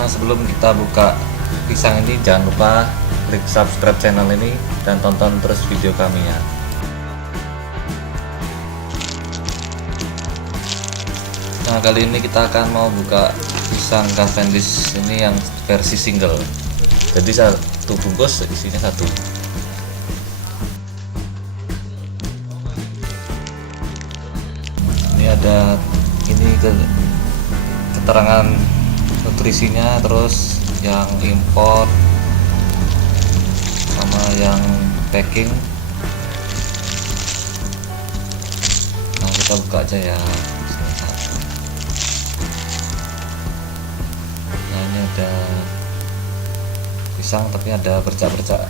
Nah, sebelum kita buka pisang ini, jangan lupa klik subscribe channel ini dan tonton terus video kami ya. Nah, kali ini kita akan mau buka pisang Cavendish ini yang versi single. Jadi satu bungkus isinya satu. Ini ada keterangan nutrisinya, terus yang import sama yang packing. Nah, kita buka aja ya. Nah, ini ada pisang tapi ada bercak-bercak